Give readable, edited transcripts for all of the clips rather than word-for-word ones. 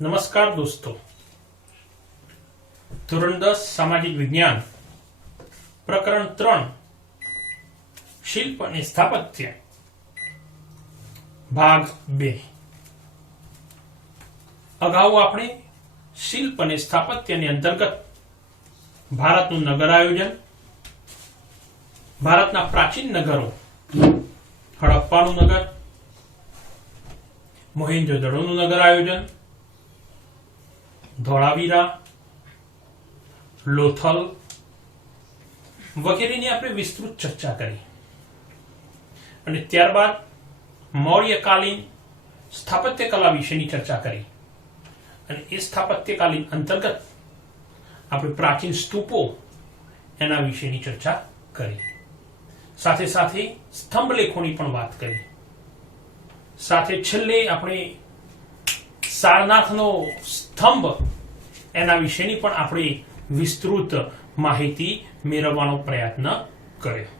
નમસ્કાર દોસ્તો, ધોરણ 10 સામાજિક વિજ્ઞાન પ્રકરણ 3 શિલ્પ અને સ્થાપત્ય ભાગ 2. અગાઉ આપણે શિલ્પ અને સ્થાપત્યની અંતર્ગત ભારતનું નગર આયોજન, ભારતના પ્રાચીન નગરો, હડપ્પાનું નગર, મોહેન્જો-દડોનું નગર આયોજન, ધોળાવીરા, લોથલ વગેરેની આપણે વિસ્તૃત ચર્ચા કરી અને ત્યારબાદ મૌર્યકાલીન સ્થાપત્ય કલા વિશેની ચર્ચા કરી અને એ સ્થાપત્યકાલીન અંતર્ગત આપણે પ્રાચીન સ્તૂપો એના વિશેની ચર્ચા કરી. સાથે સાથે સ્તંભલેખોની પણ વાત કરી. સાથે છેલ્લે આપણે સારનાથનો સ્તંભ એના વિશેની પણ આપણે વિસ્તૃત માહિતી મેળવવાનો પ્રયત્ન કર્યો.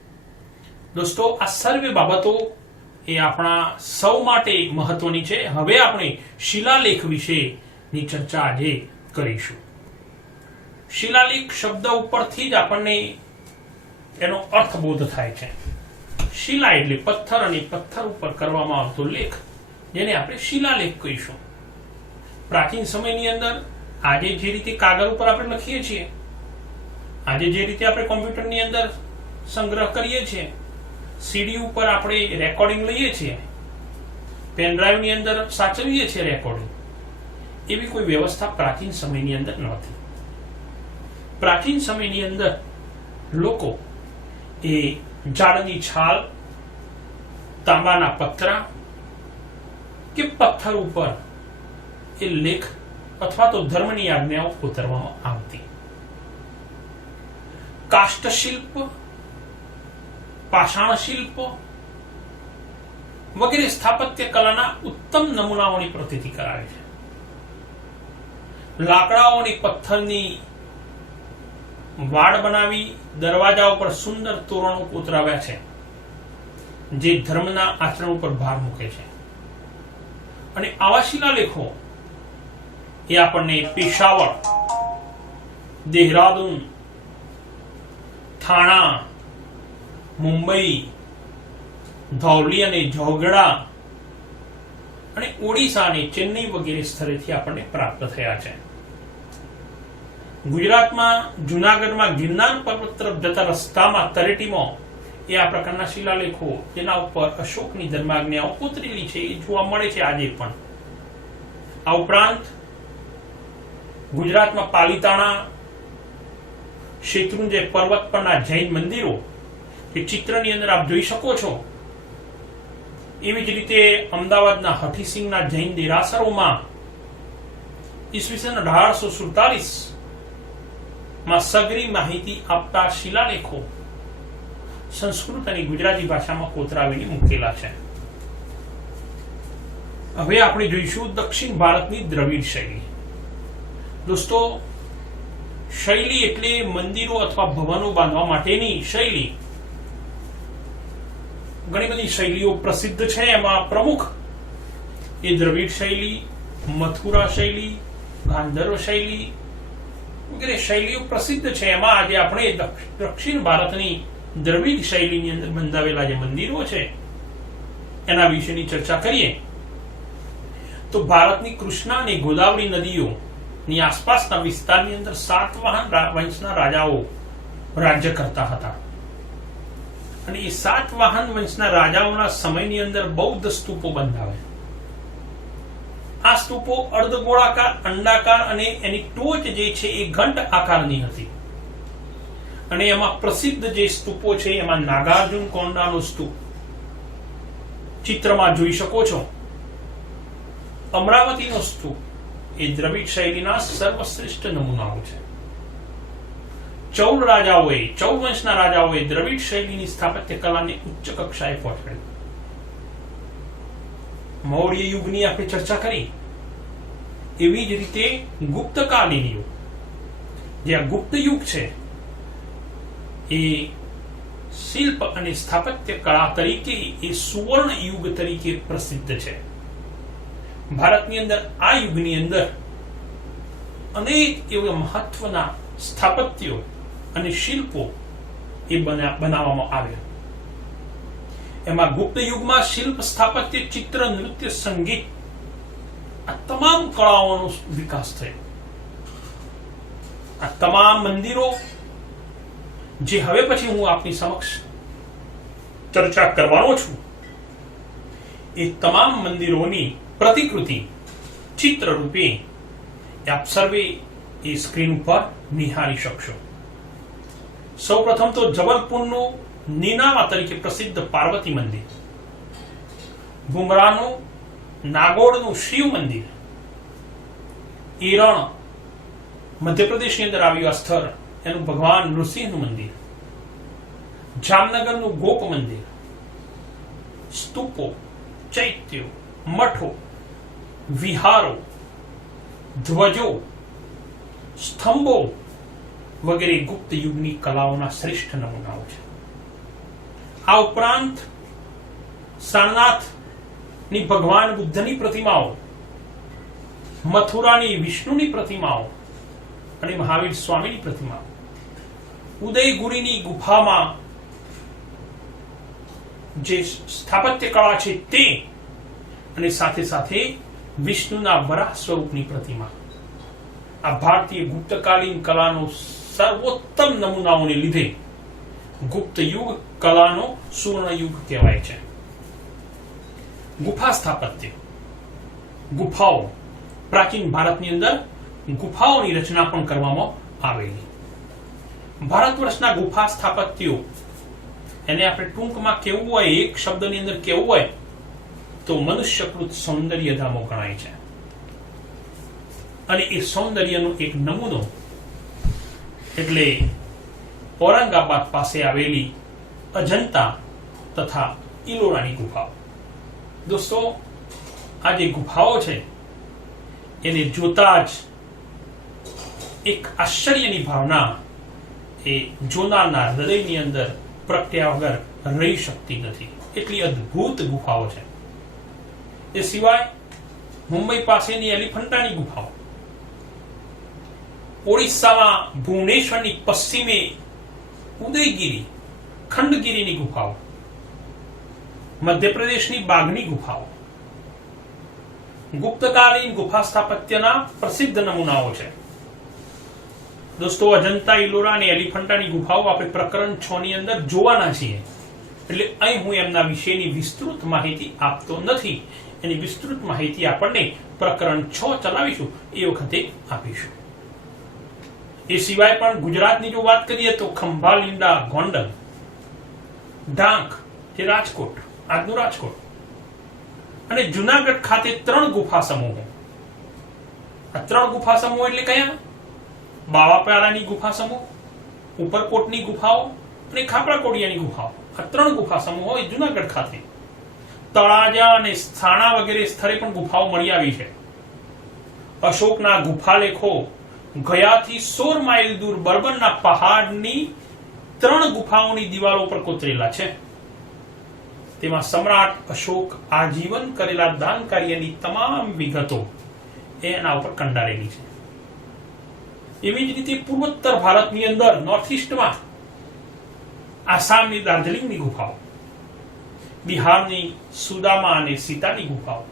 દોસ્તો, આ સર્વે બાબતો એ આપણા સૌ માટે મહત્વની છે. હવે આપણે શિલાલેખ વિશેની ચર્ચા આજે કરીશું. શિલાલેખ શબ્દ ઉપરથી જ આપણને એનો અર્થબોધ થાય છે. શિલા એટલે પથ્થર અને પથ્થર ઉપર કરવામાં આવતો લેખ, જેને આપણે શિલાલેખ કહીશું. પ્રાચીન સમયની અંદર આજે જે રીતે કાગળ ઉપર આપણે લખીએ છીએ, આજે જે રીતે આપણે કોમ્પ્યુટરની અંદર સંગ્રહ કરીએ છીએ, સીડી ઉપર આપણે રેકોર્ડિંગ લઈએ છીએ, પેન ડ્રાઈવની અંદર સાચવીએ છીએ રેકોર્ડિંગ, એવી કોઈ વ્યવસ્થા પ્રાચીન સમયની અંદર નહોતી. પ્રાચીન સમયની અંદર લોકો એ ઝાડની છાલ, તાંબાના પતરા કે પથ્થર ઉપર એ લેખ અથવા તો ધર્મની આજ્ઞાઓ ઉતારવામાં આવતી. કાષ્ટ શિલ્પ, પાષાણ શિલ્પ વગેરે સ્થાપત્ય કલાના ઉત્તમ નમૂનાઓની પ્રતીતિ કરાવે છે. લાકડાઓ અને પથ્થરની વાડ બનાવી દરવાજા ઉપર સુંદર તોરણો કોતરાવ્યા છે, જે ધર્મના આચરણ ઉપર ભાર મૂકે છે. અને આવા શિલાલેખો એ આપણને પેશાવર, દેહરાદૂન, થાણા, મુંબઈ, ધૌલી અને જોગડા અને ઓડિશા અને ચેન્નઈ વગેરે સ્થળેથી આપણને પ્રાપ્ત થયા છે. ગુજરાતમાં જુનાગઢમાં ગિરનાર પર્વત તરફ જતા રસ્તામાં તળેટીમાં એ આ પ્રકારના શિલાલેખો, જેના ઉપર અશોકની ધર્માજ્ઞાઓ કોતરેલી છે, એ જોવા મળે છે આજે પણ. આ ઉપરાંત ગુજરાતમાં પાલિતાણા, શેત્રુંજય પર્વત પરના જૈન મંદિરો એ ચિત્રની અંદર આપ જોઈ શકો છો. એવી જ રીતે અમદાવાદના હઠીસિંહના જૈન દેરાસરોમાં ઈસવીસન 1847 માં સઘળી માહિતી આપતા શિલાલેખો સંસ્કૃત અને ગુજરાતી ભાષામાં કોતરાવીને મૂકેલા છે. હવે આપણે જોઈશું દક્ષિણ ભારતની દ્રવિડ શૈલી. દોસ્તો, શૈલી એટલે મંદિરો અથવા ભવનો બાંધવા માટેની શૈલી. ઘણી બધી શૈલીઓ પ્રસિદ્ધ છે. એમાં પ્રમુખ એ દ્રવિડ શૈલી, મથુરા શૈલી, ગાંધર્વ શૈલી વગેરે શૈલીઓ પ્રસિદ્ધ છે. એમાં આજે આપણે દક્ષિણ ભારતની દ્રવિડ શૈલીની અંદર બંધાવેલા જે મંદિરો છે એના વિશેની ચર્ચા કરીએ તો ભારતની કૃષ્ણા અને ગોદાવરી નદીઓની આસપાસના વિસ્તારની અંદર સાતવાહન વંશના રાજાઓ રાજ્ય કરતા હતા. અને એ સાતવાહન વંશના રાજાઓના સમયની અંદર બૌદ્ધ સ્તૂપો બંધાવે. આ સ્તૂપો અર્ધગોળાકાર, અંડાકાર અને એની ટોચ જે છે એ ઘંટ આકારની હતી. અને એમાં પ્રસિદ્ધ જે સ્તૂપો છે એમાં નાગાર્જુન કોંડાનો સ્તૂપ ચિત્રમાં જોઈ શકો છો. અમરાવતીનો સ્તૂપ એ દ્રવિડ શૈલીના સર્વશ્રેષ્ઠ નમૂનાઓ છે. ચૌલ વંશના રાજાઓએ દ્રવિડ શૈલીની સ્થાપત્ય કલાને ઉચ્ચ કક્ષાએ પહોંચાડી. મૌર્ય યુગની આપણે ચર્ચા કરી. એવી જ રીતે ગુપ્તકાલીન યુગ, જે આ ગુપ્ત યુગ છે, એ શિલ્પ અને સ્થાપત્ય કળા તરીકે એ સુવર્ણ યુગ તરીકે પ્રસિદ્ધ છે. ભારતની અંદર આ યુગની અંદર અનેક એવા મહત્વના સ્થાપત્યો અને શિલ્પો એ બનાવવામાં આવ્યા. એમાં ગુપ્ત યુગમાં શિલ્પ, સ્થાપત્ય, ચિત્ર, નૃત્ય, સંગીત આ તમામ કળાઓનો વિકાસ થયો. આ તમામ મંદિરો જે હવે પછી હું આપની સમક્ષ ચર્ચા કરવાનો છું, એ તમામ મંદિરોની પ્રતિકૃતિ ચિત્ર રૂપે આપ સર્વે એ સ્ક્રીન ઉપર નિહાળી શકશો. સૌપ્રથમ તો જબલપુરનું નીનામા તરીકે પ્રસિદ્ધ પાર્વતી મંદિર, ગુમરાનું નાગોડનું શિવ મંદિર, ઈરણ મધ્યપ્રદેશની અંદર આવ્યું આ સ્થળ, એનું ભગવાન નૃસિંહનું મંદિર, જામનગરનું ગોપ મંદિર, સ્તૂપો, ચૈત્યો, મઠો, વિહારો, ધ્વજો, સ્તંભો વગેરે ગુપ્ત યુગની કલાઓના શ્રેષ્ઠ નમૂનાઓ છે. આ ઉપરાંત સારનાથની ભગવાન બુદ્ધની પ્રતિમાઓ, મથુરાની વિષ્ણુની પ્રતિમાઓ અને મહાવીર સ્વામીની પ્રતિમાઓ, ઉદયગુરીની ગુફામાં જે સ્થાપત્ય કળા છે તે, અને સાથે સાથે વિષ્ણુના વરાહ સ્વરૂપની પ્રતિમા, આ ભારતીય ગુપ્તકાલીન કલાનો સર્વોત્તમ નમૂનાઓને લીધે ગુપ્ત યુગ કલાનો સુવર્ણ યુગ કહેવાય છે. ગુફા સ્થાપત્ય, ગુફાઓ, પ્રાચીન ભારતની અંદર ગુફાઓની રચના પણ કરવામાં આવેલી. ભારત વર્ષના ગુફા સ્થાપત્યો એને આપણે ટૂંકમાં કેવું હોય, એક શબ્દની અંદર કેવું હોય તો મનુષ્યકૃત સૌંદર્યધામો ગણાય છે. અને એ સૌંદર્યનો એક નમૂનો એટલે ઔરંગાબાદ પાસે આવેલી અજંતા તથા ઇલોરાની ગુફાઓ. દોસ્તો, આ જે ગુફાઓ છે એને જોતા જ એક આશ્ચર્યની ભાવના એ જોનારના હૃદયની અંદર પ્રગટ્યા વગર રહી શકતી નથી. એટલી અદ્ભુત ગુફાઓ છે. એ સિવાય મુંબઈ પાસેની એલિફન્ટાની ગુફાઓ, ઓડિશામાં ભુવનેશ્વરની પશ્ચિમે ઉદયગીરી, ખંડગીરીની ગુફાઓ, મધ્યપ્રદેશની બાગની ગુફાઓ ગુપ્તકાલીન ગુફા સ્થાપત્યના પ્રસિદ્ધ નમૂનાઓ છે. દોસ્તો, અજંતા, ઇલોરા અને એલિફન્ટાની ગુફાઓ આપણે પ્રકરણ 6 ની અંદર જોવાના છીએ, એટલે અહીં હું એમના વિશેની વિસ્તૃત માહિતી આપતો નથી. એની વિસ્તૃત માહિતી આપણને પ્રકરણ 6 ચલાવીશું એ વખતે આપીશું. એ સિવાય પણ ગુજરાતની જો વાત કરીએ તો ખંભાલિંડા, ગોંડલ, ડાંગ જે રાજકોટ, આજનું રાજકોટ, અને જુનાગઢ ખાતે 3 ગુફા સમૂહો. આ 3 ગુફા સમૂહો એટલે કયા? બાવાપ્યારાની ગુફા સમૂહ, ઉપરકોટની ગુફાઓ અને ખાપરાકોડિયાની ગુફાઓ. આ 3 ગુફા સમૂહો જુનાગઢ ખાતે, તળાજા અને સ્થાણા વગેરે સ્થળે પણ ગુફાઓ મળી આવી છે. અશોકના ગુફાલેખો ગયાથી 16 માઇલ દૂર બર્બનના પહાડની 3 ગુફાઓની દિવાલો પર કોતરેલા છે. તેમાં સમ્રાટ અશોક આજીવન કરેલા દાન કાર્યની તમામ વિગતો એના ઉપર કંડારેલી છે. એવી જ રીતે પૂર્વોત્તર ભારતની અંદર નોર્થ ઇસ્ટમાં આસામની દાર્જિલિંગની ગુફાઓ, બિહારની સુદામા અને સીતાની ગુફાઓ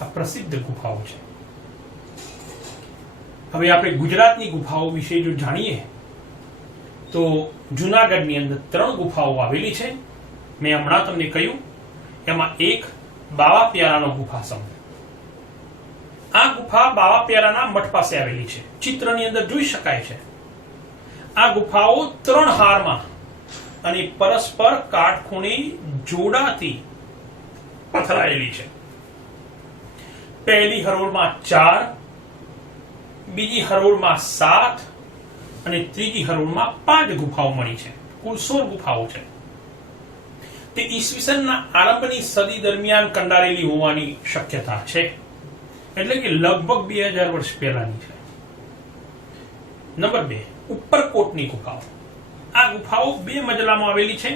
આ પ્રસિદ્ધ ગુફાઓ છે. હવે આપણે ગુજરાતની ગુફાઓ વિશે જો જાણીએ તો જુનાગઢની અંદર 3 ગુફાઓ આવેલી છે. મેં હમણાં તમને કહ્યું એમાં એક બાવાપ્યારાનો ગુફા સમૂહ. આ ગુફા બાવાપ્યારાના મઠ પાસે આવેલી છે. ચિત્રની અંદર જોઈ શકાય છે. આ ગુફાઓ 3 હારમાં અને પરસ્પર કાટખૂણે જોડાતી પથરાયેલી છે. પહેલી હરોળમાં 4, બીજી હરોળમાં 7 અને ત્રીજી હરોળમાં 5 ગુફાઓ મળી છે. કુલ 16 ગુફાઓ છે. તે ઈસવીસનના આરંભની સદી દરમિયાન કંડારેલી હોવાની શક્યતા છે, એટલે કે લગભગ 2000 વર્ષ પહેલાની છે. નંબર 2, ઉપરકોટની ગુફાઓ. આ ગુફાઓ 2 મજલામાં આવેલી છે.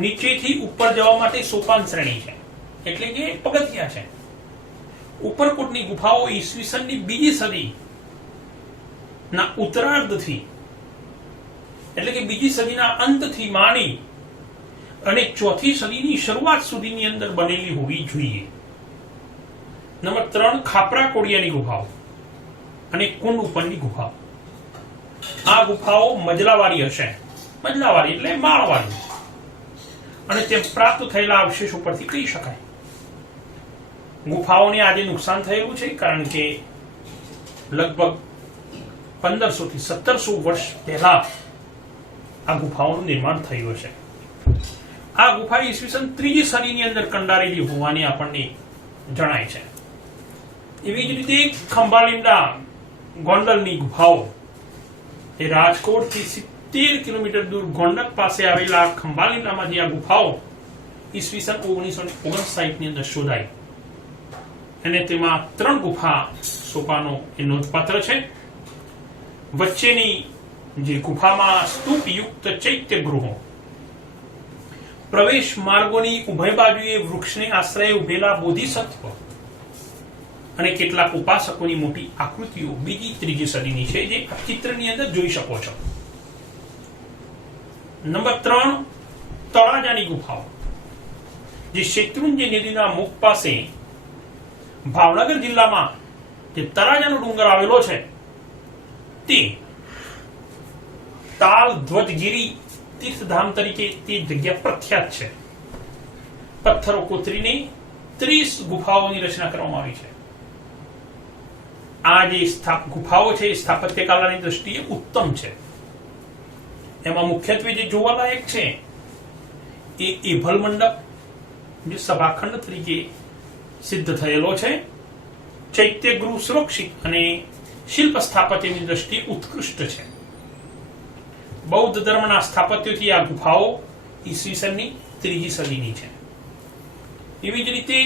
નીચેથી ઉપર જવા માટે સોપાન શ્રેણી છે, એટલે કે પગથિયા છે. ઉપરકોટની ગુફાઓ ઈસવીસનની 2જી સદી ના ઉત્તરાર્ધથી એટલે કે બીજી સદીના અંતથી માંડી અને ચોથી સદીની શરૂઆત સુધીની અંદર બનેલી હોવી જોઈએ. નંબર 3, ખાપરા કોડિયાની ગુફાઓ અને કુંડ ઉપરની ગુફાઓ. આ ગુફાઓ મજલાવાળી હશે. મજલાવાળી એટલે માળવાળી, અને તે પ્રાપ્ત થયેલા અવશેષો પરથી કહી શકાય. ગુફાઓને આજે નુકસાન થયેલું છે, કારણ કે લગભગ 1500 થી 1700 વર્ષ પહેલા આ ગુફાઓનું નિર્માણ થયું હશે. આ ગુફા ઈસવીસન 3જી સદીની અંદર કંડારેલી હોવાની આપણને જણાય છે. એવી જ રીતે ખંભાલિંડા ગોંડલની ગુફાઓ, એ રાજકોટથી 70 કિલોમીટર દૂર ગોંડલ પાસે આવેલા ખંભાલિંડામાંથી આ ગુફાઓ ઈસવીસન 1959 ની અંદર શોધાઈ, અને તેમાં 3 ગુફા સોપાનો એ નોંધપાત્ર છે. વચ્ચેની જે ગુફામાં સ્તૂપયુક્ત ચૈત્ય ગૃહો, પ્રવેશ માર્ગોની ઉભય બાજુએ વૃક્ષને આશ્રય ઉભેલા બોધિસત્વ અને કેટલાક ઉપાસકોની મોટી આકૃતિઓ બીજી ત્રીજી સદીની છે, જે આ ચિત્રની અંદર જોઈ શકો છો. નંબર 3, તળાજાની ગુફાઓ, જે શેત્રુંજય નદીના મુખ પાસે ભાવનગર જિલ્લામાં જે તળાજાનો ડુંગર આવેલો છે, તે તાલ ધ્વજગીરી તીર્થધામ તરીકે તે જગ્યા પ્રખ્યાત છે. પથ્થરો કોતરીને 30 ગુફાઓની રચના કરવામાં આવી છે. આ જે ગુફાઓ છે એ સ્થાપત્ય કલાની દ્રષ્ટિએ ઉત્તમ છે. એમાં મુખ્યત્વે જે જોવાલાયક છે એ એભલ મંડપ, જે સભાખંડ તરીકે સિદ્ધ થયેલો છે. ચૈત્ય ગૃહ સુરક્ષિત અને શિલ્પ સ્થાપત્યની દ્રષ્ટિએ ઉત્કૃષ્ટ છે. બૌદ્ધ ધર્મના સ્થાપત્યોથી આ ગુફાઓ ઈસવીસનની 3જી સદીની છે. એવી જ રીતે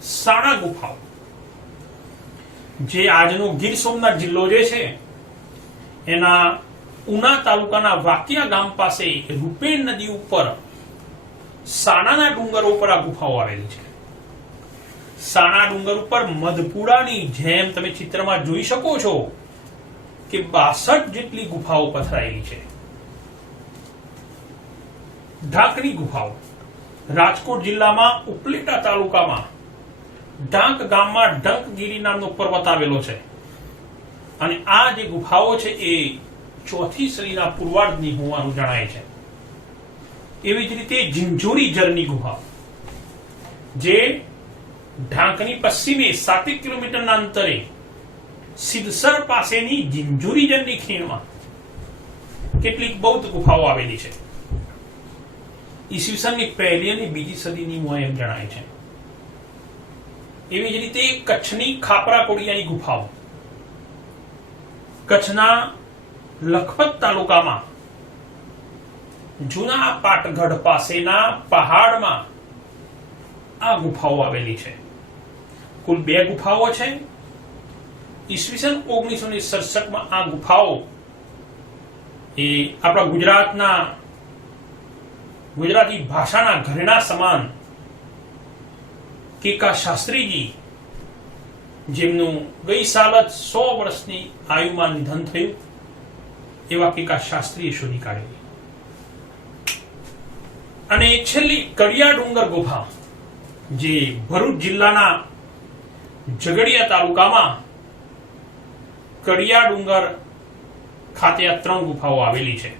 સાણા ગુફાઓ, જે આજનો ગીર સોમનાથ જિલ્લો જે છે એના ઉના તાલુકાના વાકિયા ગામ પાસે રૂપેણ નદી ઉપર સાણાના ડુંગરો ઉપર આ ગુફાઓ આવેલી છે. સાણા ડુંગર ઉપર મધપુડાની જેમ તમે ચિત્રમાં જોઈ શકો છો કે 62 જેટલી ગુફાઓ પથરાયેલી છે. ઢાંકની ગુફાઓ, રાજકોટ જિલ્લામાં ઉપલેટા તાલુકામાં ઢાંક ગામમાં ઢંકગીરી નામનો પર્વત આવેલો છે, અને આ જે ગુફાઓ છે એ 4થી સદીના પૂર્વાર્ધની હોવાનું જણાય છે. એવી જ રીતે ઝિંઝુરી જરની ગુફા, જે ઢાંકની પશ્ચિમે 7 કિલોમીટરના અંતરે સિદ્ધસર પાસેની ઝિંઝુરી જરની ખીણમાં કેટલીક બૌદ્ધ ગુફાઓ આવેલી છે. ઈસવીસનની 1લી અને 2જી સદીની હોય એમ જણાય છે. એવી જ રીતે કચ્છની ખાપરા કોડિયાની ગુફાઓ, કચ્છના લખપત તાલુકામાં જૂના પાટગઢ પાસેના પહાડમાં આ ગુફાઓ આવેલી છે. કુલ 2 ગુફાઓ છે. ઈસવીસન 1967માં આ ગુફાઓ એ આપણા ગુજરાતી ભાષાના ઘરેણા સમાન કેકા શાસ્ત્રીજી, જેમનું ગઈ સાલ જ 100 વર્ષની આયુમાં નિધન થયું, એવા કેકા શાસ્ત્રીએ શોધી કાઢેલી. અને છેલ્લી કડિયા ડુંગર ગુફા, જે ભરૂચ જિલ્લાના ઝઘડિયા તાલુકામાં કડિયા ડુંગર ખાતે આ 3 ગુફાઓ આવેલી છે.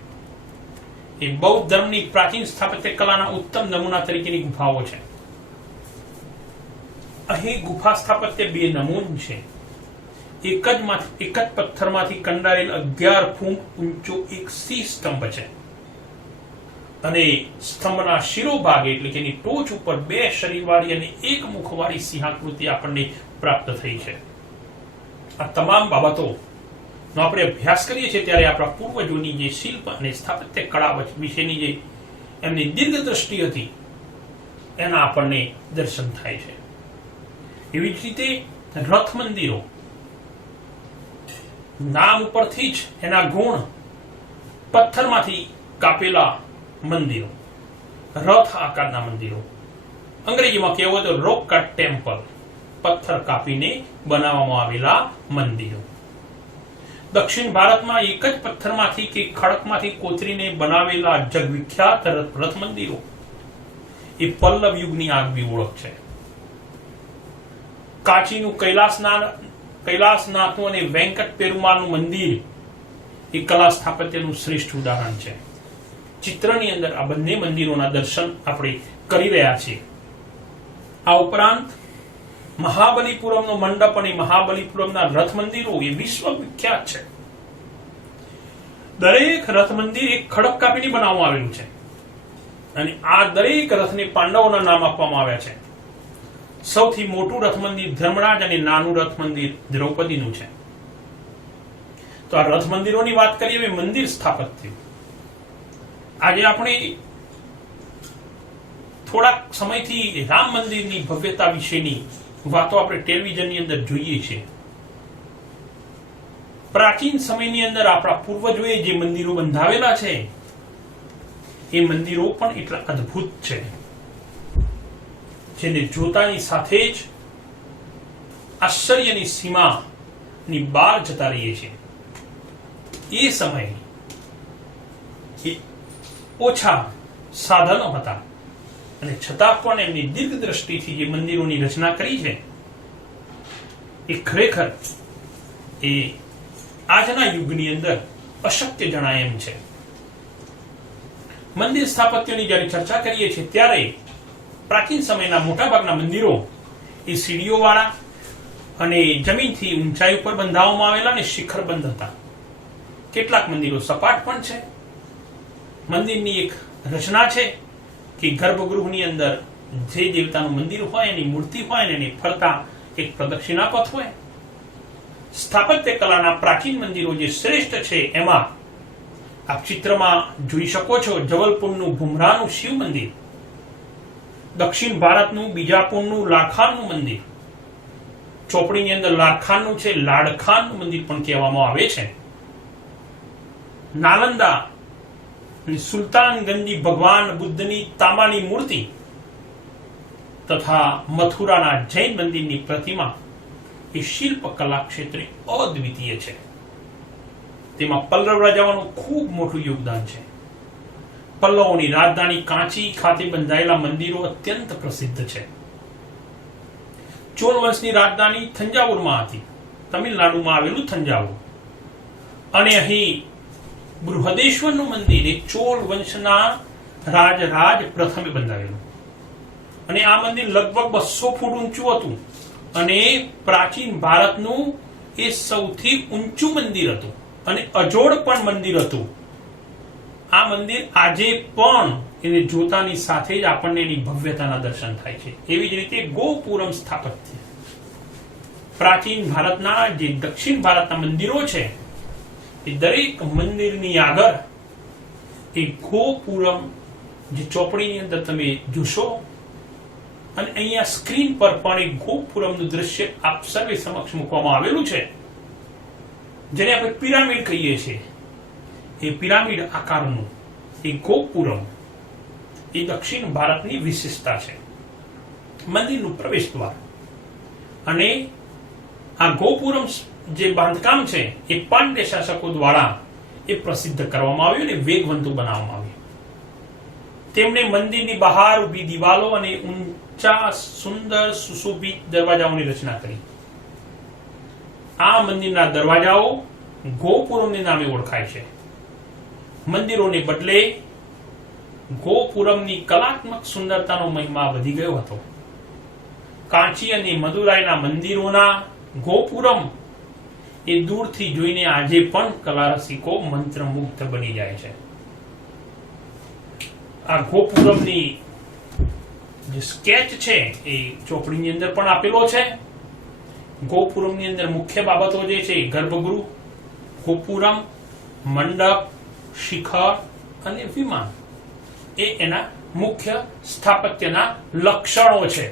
એ બૌદ્ધ ધર્મની પ્રાચીન સ્થાપત્ય કલાના ઉત્તમ નમૂના તરીકેની ગુફાઓ છે. અહીં ગુફા સ્થાપત્ય 2 નમૂન છે. એક જ પથ્થરમાંથી કંડારેલ 11 ફૂટ ઊંચો એક સી સ્તંભ છે, અને સ્તંભના શિરોભાગે એટલે કે એની ટોચ ઉપર 2 શરીરવાળી અને 1 મુખવાળી સિંહાકૃતિ આપણને પ્રાપ્ત થઈ છે. આ તમામ બાબતો આપણે અભ્યાસ કરીએ છીએ ત્યારે આપણા પૂર્વજોની જે શિલ્પ અને સ્થાપત્ય કળા વિશેની જે એમની દીર્ઘ દ્રષ્ટિ હતી એના આપણને દર્શન થાય છે. એવી જ રીતે રથ મંદિરો, નામ ઉપરથી જ એના ગુણ, પથ્થરમાંથી કાપેલા મંદિરો, રથ આકારના મંદિરો, અંગ્રેજીમાં કહેવું તો રોક કટ ટેમ્પલ, પથ્થર કાપીને બનાવવામાં આવેલા મંદિરો. દક્ષિણ ભારતમાં એક જ પથ્થરમાંથી કે ખડકમાંથી કોતરીને બનાવેલા જગવિખ્યાત રથ મંદિરો એ પલ્લવ યુગની આગવી ઓળખ છે. કાંચીનું કૈલાસનાથનું અને વેંકટ પેરુમાલનું મંદિર એ કલા સ્થાપત્યનું શ્રેષ્ઠ ઉદાહરણ છે. ચિત્રની અંદર આ બંને મંદિરોના દર્શન આપણે કરી રહ્યા છીએ. આ ઉપરાંત મહાબલીપુરમનો મંડપ અને મહાબલીપુરમના રથ મંદિરો એ વિશ્વ વિખ્યાત છે. દરેક રથ મંદિર એક ખડક કાપીને બનાવવામાં આવેલું છે અને આ દરેક રથને પાંડવોના નામ આપવામાં આવ્યા છે. સૌથી મોટું રથ મંદિર ધર્મરાજ અને નાનું રથ મંદિર દ્રૌપદીનું છે. તો આ રથ મંદિરોની વાત કરીએ હવે મંદિર સ્થાપત્ય. આજે આપણે થોડાક સમયથી રામ મંદિરની ભવ્યતા વિશેની વાતો આપણે ટેલિવિઝનની અંદર જોઈએ છીએ. પ્રાચીન સમયની અંદર આપણા પૂર્વજોએ જે મંદિરો બંધાવેલા છે એ મંદિરો પણ એટલા અદ્ભુત છે જેને જોતાની સાથે જ આશ્ચર્યની સીમાની બહાર જતા રહીએ છીએ. એ સમયે ઓછા સાધનો હતા અને છતાં પણ એમની દીર્ઘ દ્રષ્ટિથી જે મંદિરોની રચના કરી છે એ ખરેખર એ આજના યુગની અંદર અશક્ય જણાય એમ છે. મંદિર સ્થાપત્યની જ્યારે ચર્ચા કરીએ છીએ ત્યારે પ્રાચીન સમયના મોટાભાગના મંદિરો એ સીડીઓવાળા અને જમીનથી ઊંચાઈ ઉપર બંધાવવામાં આવેલા અને શિખરબંધ હતા. કેટલાક મંદિરો સપાટ પણ છે. મંદિરની એક રચના છે કે ગર્ભગૃહની અંદર જે દેવતાનું મંદિર હોય એની મૂર્તિ હોય અને એની ફરતા એક પ્રદક્ષિણા પથ હોય. સ્થાપત્ય કલાના પ્રાચીન મંદિરો જે શ્રેષ્ઠ છે એમાં આપ ચિત્રમાં જોઈ શકો છો જબલપુરનું ભુમરાનું શિવ મંદિર, દક્ષિણ ભારતનું બીજાપુરનું લાખાનનું મંદિર, ચોપડીની અંદર લાખાનનું છે લાડખાનનું મંદિર પણ કહેવામાં આવે છે. નાલંદા સુલતાનગંજી ભગવાન બુદ્ધની તાંબાની મૂર્તિ તથા મથુરાના જૈન મંદિરની પ્રતિમા એ શિલ્પ કલા ક્ષેત્રે અદ્વિતીય છે. તેમાં પલ્લવ રાજાઓનું ખૂબ મોટું યોગદાન છે. પલ્લવોની રાજધાની કાંચી ખાતે બંધાયેલા મંદિરો અત્યંત પ્રસિદ્ધ છે. ચોલ વંશની રાજધાની થંજાવુરમાં હતી, તમિલનાડુમાં આવેલું થંજાવુર, અને અહીં બૃહદેશ્વરનું મંદિર એ ચોલ વંશના રાજ પ્રથમે બંધાવેલું અને આ મંદિર લગભગ 200 ફૂટ ઊંચું હતું અને પ્રાચીન ભારતનું એ સૌથી ઊંચું મંદિર હતું અને અજોડ પણ મંદિર હતું. આ મંદિર આજે પણ એને જોતાની સાથે જ આપણને એની ભવ્યતાના દર્શન થાય છે. એવી જ રીતે ગોપુરમ સ્થાપત્ય પ્રાચીન ભારતના જે દક્ષિણ ભારતના મંદિરો છે એ દરેક મંદિરની આગળ એ ગોપુરમ જે ચોપડીની અંદર તમે જોશો અને અહીંયા સ્ક્રીન પર પણ એક ગોપુરમનું દ્રશ્ય આપ સર્વે સમક્ષ મૂકવામાં આવેલું છે જેને આપણે પિરામિડ કહીએ છીએ. એ પિરામિડ આકારનું એ ગોપુરમ એ દક્ષિણ ભારતની વિશેષતા છે. મંદિરનું પ્રવેશ દ્વાર અને આ ગોપુરમ જે બાંધકામ છે એ પાંડ્ય શાસકો દ્વારા એ પ્રસિદ્ધ કરવામાં આવ્યું અને વેગવંતુ બનાવવામાં આવ્યું. તેમણે મંદિરની બહાર ઊભી દિવાલો અને ઊંચા સુંદર સુશોભિત દરવાજાઓની રચના કરી. આ મંદિરના દરવાજાઓ ગોપુરમને નામે ઓળખાય છે. મંદિરોને બદલે ગોપુરમની કલાત્મક સુંદરતાનો મહિમા વધી ગયો હતો. કાંચી અને મદુરાઈના મંદિરોના ગોપુરમ એ દૂરથી જોઈને આજે પણ કલા રસિકો મંત્રમુગ્ધ બની જાય છે. આ ગોપુરમની જે સ્કેચ છે એ ચોપડીની અંદર પણ આપેલો છે. ગોપુરમની અંદર મુખ્ય બાબતો જે છે ગર્ભગૃહ, ગોપુરમ, મંડપ, શિખર અને વિમાન એ એના મુખ્ય સ્થાપત્યના લક્ષણો છે.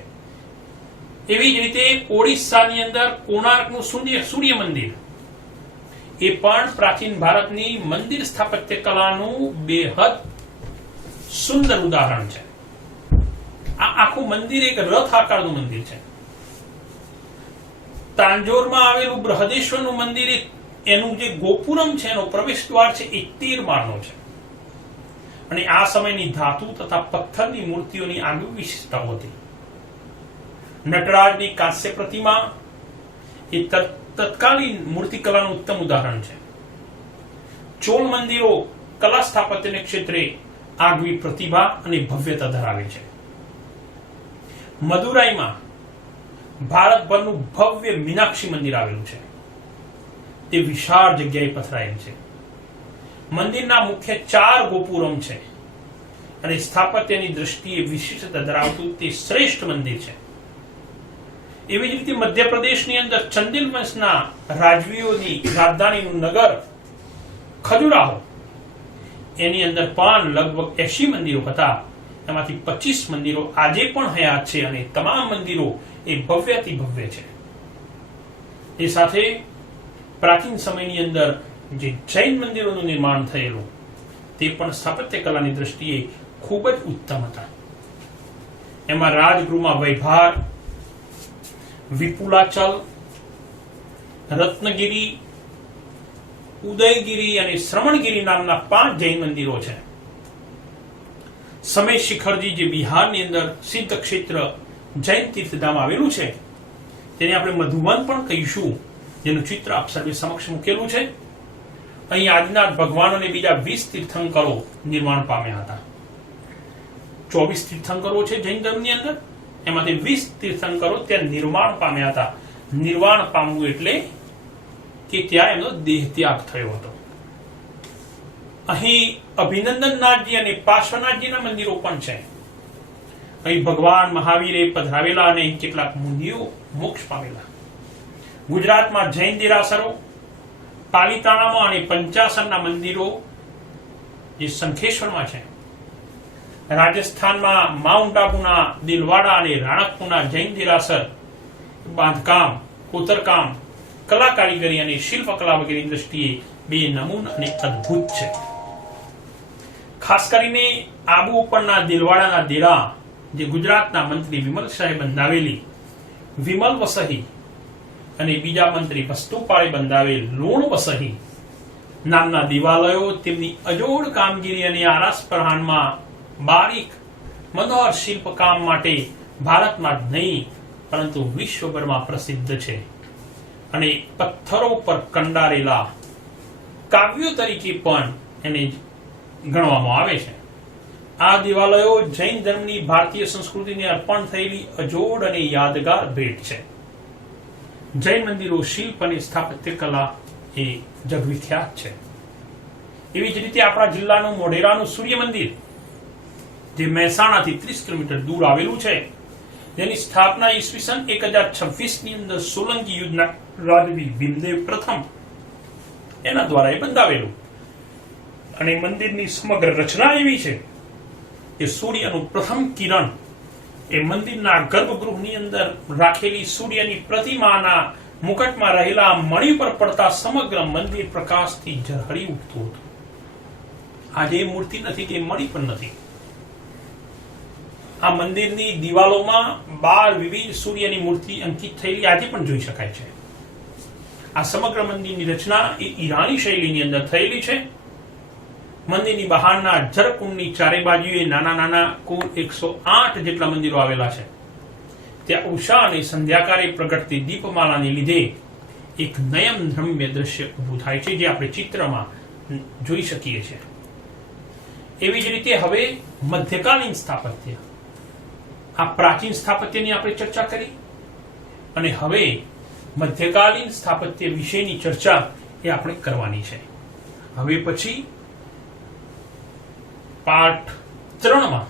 એવી જ રીતે ઓડિશાની અંદર કોણાર્કનું સૂર્ય મંદિર એ પણ પ્રાચીન ભારતની મંદિર સ્થાપત્ય કલાનું બેહદ સુંદર ઉદાહરણ છે. આ આખું મંદિર એક રથ આકારનું મંદિર છે. તાંજોરમાં આવેલું બૃહદેશ્વરનું મંદિર એ એનું જે ગોપુરમ છે, એનો પ્રવેશ દ્વાર છે, એ 13 માળનો છે. અને આ સમયની ધાતુ તથા પથ્થરની મૂર્તિઓની આગવી વિશેષતાઓ હતી. નટરાજની કાંસ્ય પ્રતિમા એ તત્કાલીન મૂર્તિકલાનું ઉત્તમ ઉદાહરણ છે. ચોલ મંદિરો કલા સ્થાપત્યને ક્ષેત્રે આગવી પ્રતિભા અને ભવ્યતા ધરાવે છે. મદુરાઈમાં ભારતભરનું ભવ્ય મીનાક્ષી મંદિર આવેલું છે. તે વિશાળ જગ્યાએ પથરાયેલ છે. મંદિરના મુખ્ય 4 ગોપુરમ છે અને સ્થાપત્યની દ્રષ્ટિએ વિશિષ્ટતા ધરાવતું તે શ્રેષ્ઠ મંદિર છે. એવી જ રીતે મધ્યપ્રદેશની અંદર ચંદેલ વંશના રાજવીઓની રાજધાનીનું નગર ખજુરાહો, એની અંદર પણ લગભગ 80 મંદિરો હતા. એમાંથી 25 મંદિરો આજે પણ હયાત છે અને તમામ મંદિરો એ ભવ્યાતિ ભવ્ય છે. એ સાથે પ્રાચીન સમયની અંદર જે જૈન મંદિરોનું નિર્માણ થયેલું તે પણ સ્થાપત્ય કલાની દ્રષ્ટિએ ખૂબ જ ઉત્તમ હતા. એમાં રાજગૃહમાં વૈભાર, વિપુલાચલ, રત્નગીરી, ઉદયગીરી અને શ્રવણગીરી નામના 5 જૈન મંદિરો છે. સમય શિખરજી જે બિહારની અંદર સિદ્ધ ક્ષેત્ર જૈન તીર્થધામ આવેલું છે, તેને આપણે મધુવન પણ કહીશું, જેનું ચિત્ર આપ સર્વે સમક્ષ મૂકેલું છે. અહીં આજના ભગવાન અને બીજા 20 તીર્થંકરો નિર્માણ પામ્યા હતા. 24 તીર્થંકરો છે જૈન ધર્મની અંદર, એમાંથી 20 તીર્થંકરો ત્યાં નિર્માણ પામ્યા હતા. નિર્વાણ પામવું એટલે કે ત્યાં એમનો દેહ ત્યાગ થયો હતો. અહીં અભિનંદનનાથજી અને પાર્શ્વનાથજીના મંદિરો પણ છે. અહીં ભગવાન મહાવીરે પધરાવેલા અને કેટલાક મુનિઓ મોક્ષ પામેલા. ગુજરાતમાં જૈન દેરાસરો, પાલિતાણામાં અને પંચાસરના મંદિરો જે શંખેશ્વરમાં છે. રાજસ્થાનમાં માઉન્ટ આબુના દિલવાડા અને રાણકપુરના જૈન દેરાસર બાંધકામ, કોતરકામ, કલા કારીગરી અને શિલ્પકલા વગેરેની દ્રષ્ટિએ 2 નમૂન અને અદ્ભુત છે. ખાસ કરીને આબુ ઉપરના દિલવાડાના દેરા જે ગુજરાતના મંત્રી વિમલ શાહે બંધાવેલી વિમલ વસહી અને બીજા મંત્રી વસ્તુપાળે બંધાવેલ લોણ વસહી નામના દિવાલયો તેમની અજોડ કામગીરી અને આરાસપરહાનમાં બારીક મનોહર શિલ્પકામ માટે ભારતમાં જ નહીં પરંતુ વિશ્વભરમાં પ્રસિદ્ધ છે. અને પથ્થરો પર કંડારેલા કાવ્યો તરીકે પણ એને ગણવામાં આવે છે. આ દિવાલયો જૈન ધર્મની ભારતીય સંસ્કૃતિને અર્પણ થયેલી અજોડ અને યાદગાર ભેટ છે. જૈન મંદિરો શિલ્પ અને સ્થાપત્ય કલા એ જગવિખ્યાત છે. એવી જ રીતે આપણા જિલ્લાનું મોઢેરાનું સૂર્ય મંદિર જે મહેસાણાથી 30 કિલોમીટર દૂર આવેલું છે, જેની સ્થાપના ઈસવીસન 1026 ની અંદર સોલંકી યુગના રાજવી ભીમદેવ પ્રથમ એના દ્વારા એ બંધાવેલું. અને મંદિરની સમગ્ર રચના એવી છે કે સૂર્યનું પ્રથમ કિરણ એ મંદિરના ગર્ભગૃહની અંદર રાખેલી સૂર્યની પ્રતિમાના મુકટમાં રહેલા મણિ પર પડતા સમગ્ર મંદિર પ્રકાશથી ઝળહળી ઉઠતું હતું. આજે એ મૂર્તિ નથી કે મણિ પણ નથી. આ મંદિરની દિવાલોમાં 12 વિવિધ સૂર્યની મૂર્તિ અંકિત થયેલી આજે પણ જોઈ શકાય છે. આ સમગ્ર મંદિરની રચના એ ઈરાની શૈલીની અંદર થયેલી છે. મંદિરની બહારના જરકુંડની ચારે બાજુએ નાના નાના કુલ 108 જેટલા મંદિરો આવેલા છે. ત્યાં ઉષા અને સંધ્યાકાળે પ્રગટતી દીપમાલાને લીધે એક નયનરમ્ય દ્રશ્ય ઊભું થાય છે, જે આપણે ચિત્રમાં જોઈ શકીએ છીએ. એવી જ રીતે હવે મધ્યકાલીન સ્થાપત્ય, આ પ્રાચીન સ્થાપત્યની આપણે ચર્ચા કરી અને હવે મધ્યકાલીન સ્થાપત્ય વિશેની ચર્ચા એ આપણે કરવાની છે. હવે પછી પાઠ 3માં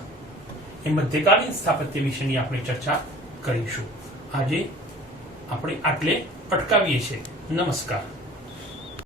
એ મધ્યકાલીન સ્થાપત્ય વિશેની આપણે ચર્ચા કરીશું. આજે આપણે આટલે અટકાવીએ છીએ. નમસ્કાર.